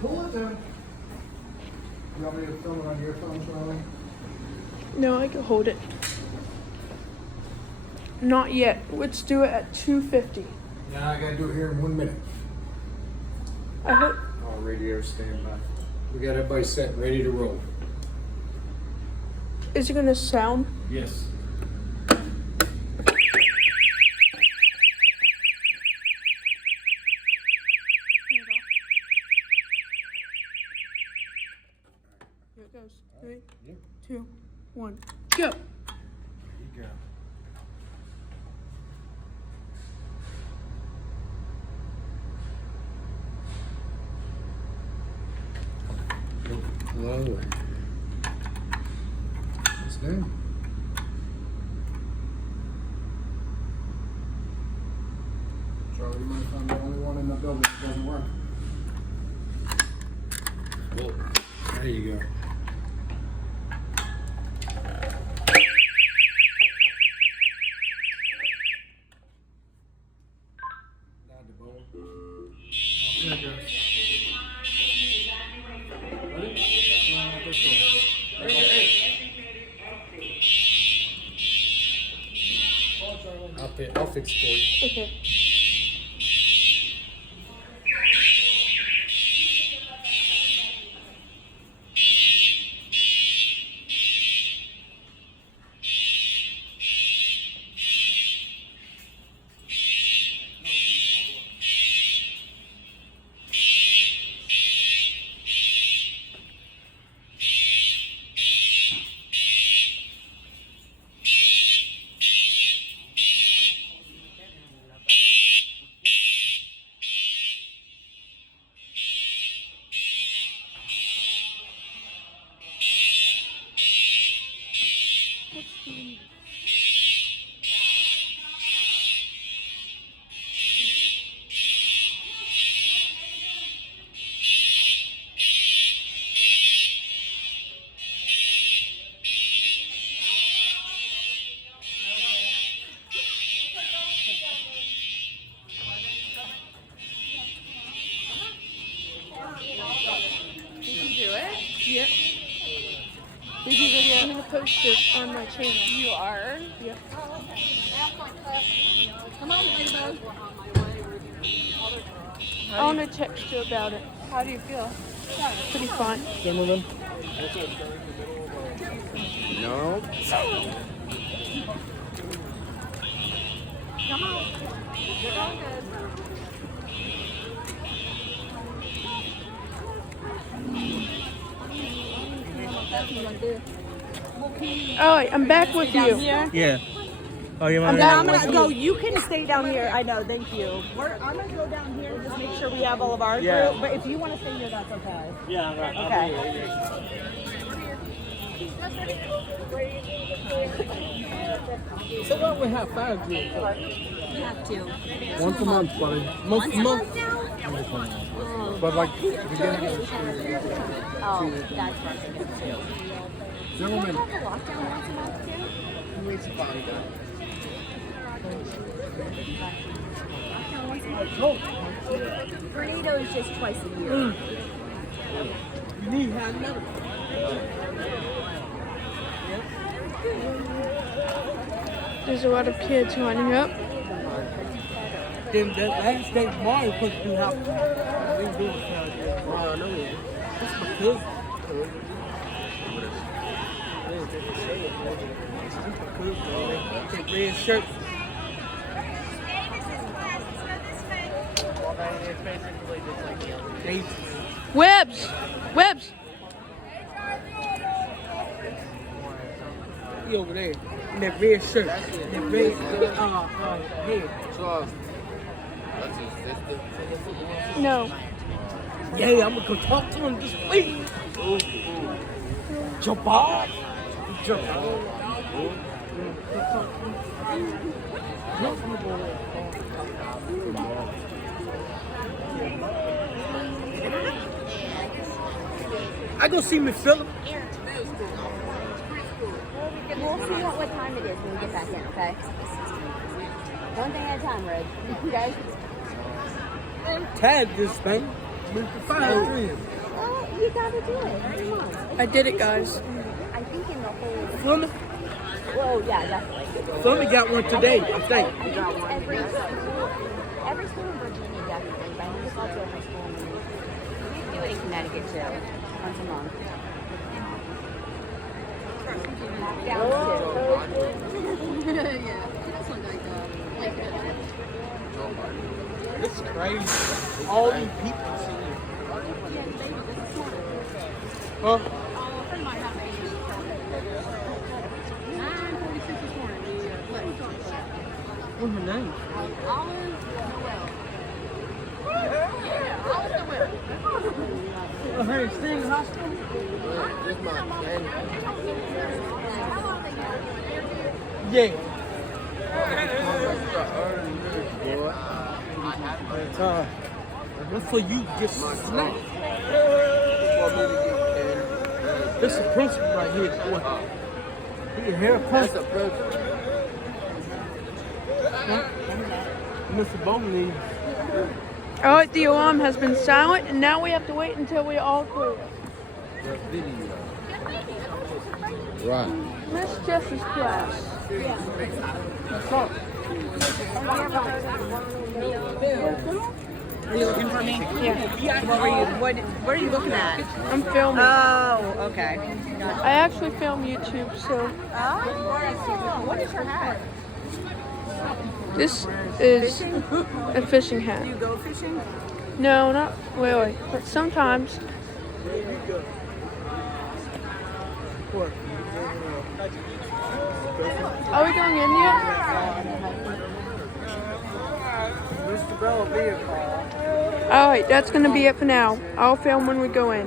pull it then. You want me to film it on your phone, Charlie? No, I can hold it. Not yet. Let's do it at 2:50. Now I gotta do it here in 1 minute. I hope. All radio standby. We got everybody set and ready to roll. Is it gonna sound? Yes. Here it goes. 3, Yep. 2, 1, go. There you go. Low. It's down. Charlie, you might find the only one in the building that doesn't work. Whoa. There you go. Down the bowl. Oh, there it goes. Ready? This one. I'll fix it for you. Okay. Yep. Video. I'm gonna post it on my channel. You are? Yep. Come on, Ladybug. I wanna text you about it. How do you feel? Pretty fun. Zimmerman? No. Come on. You're going good. Alright, I'm back with Down you. here. Yeah. Oh, you want I'm gonna go. You can stay down here. I know. Thank you. I'm gonna go down here and just make sure we have all of our Yeah. group. But if you want to stay here, that's okay. Yeah, right. Okay. So why we have 5 groups? You have to. Once a month, buddy. Once a month. But like beginning of the school year. Oh, that's right. Zimmerman. Lockdown once a month too. Grenado is just twice a year. You need hand another. There's a lot of kids lining up. Then that last day tomorrow supposed to be happening. We do it tomorrow, no yeah. That's my kids. Take red shirts. Webbs! Webbs! He over there in that red shirt. That red head. That's his sister. No. Yeah, I'm gonna go talk to him this week. Jabbar. I go see Miss Phillip. We'll see what time it is when we get back in, okay? One thing at a time, Red. Okay? Tag this thing. Mr. Fine Friend. Oh, you gotta do it. Come on. I did it, guys. I think in the whole. Fleming, Well, yeah, definitely. Fleming got one today, I think. I think it's every school in Virginia, definitely. But I think it's also every school in Virginia. We do it in Connecticut too, once a month. This is crazy. All these people see it. Huh? What's her name? Her in Sting Hospital? This my friend. Yeah. What's for you just snack? This is a principal right here, boy. He a hair That's principal. a person. Mr. Bowling. All right, the alarm has been silent, and now we have to wait until we all clear. Right. Miss Jess's class. What's up? Are you looking for me? Yeah. What are you looking at? I'm filming. Oh, okay. I actually film YouTube, so Oh, what is your hat? this is a fishing hat. Do you go fishing? No, not really, but sometimes. Are we going in yet? Mr. Bell vehicle. Alright, that's gonna be it for now. I'll film when we go in.